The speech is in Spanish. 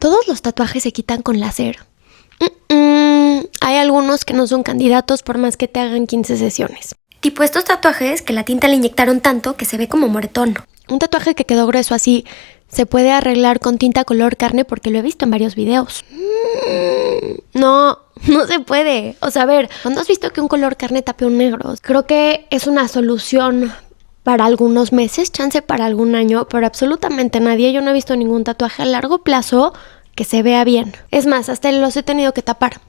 Todos los tatuajes se quitan con láser. Hay algunos que no son candidatos por más que te hagan 15 sesiones. Tipo estos tatuajes que la tinta le inyectaron tanto que se ve como moretón. Un tatuaje que quedó grueso así se puede arreglar con tinta color carne porque lo he visto en varios videos. No se puede. O sea, a ver, ¿cuándo has visto que un color carne tape un negro? Creo que es una solución para algunos meses, chance para algún año, pero absolutamente nadie. Yo no he visto ningún tatuaje a largo plazo que se vea bien. Es más, hasta los he tenido que tapar.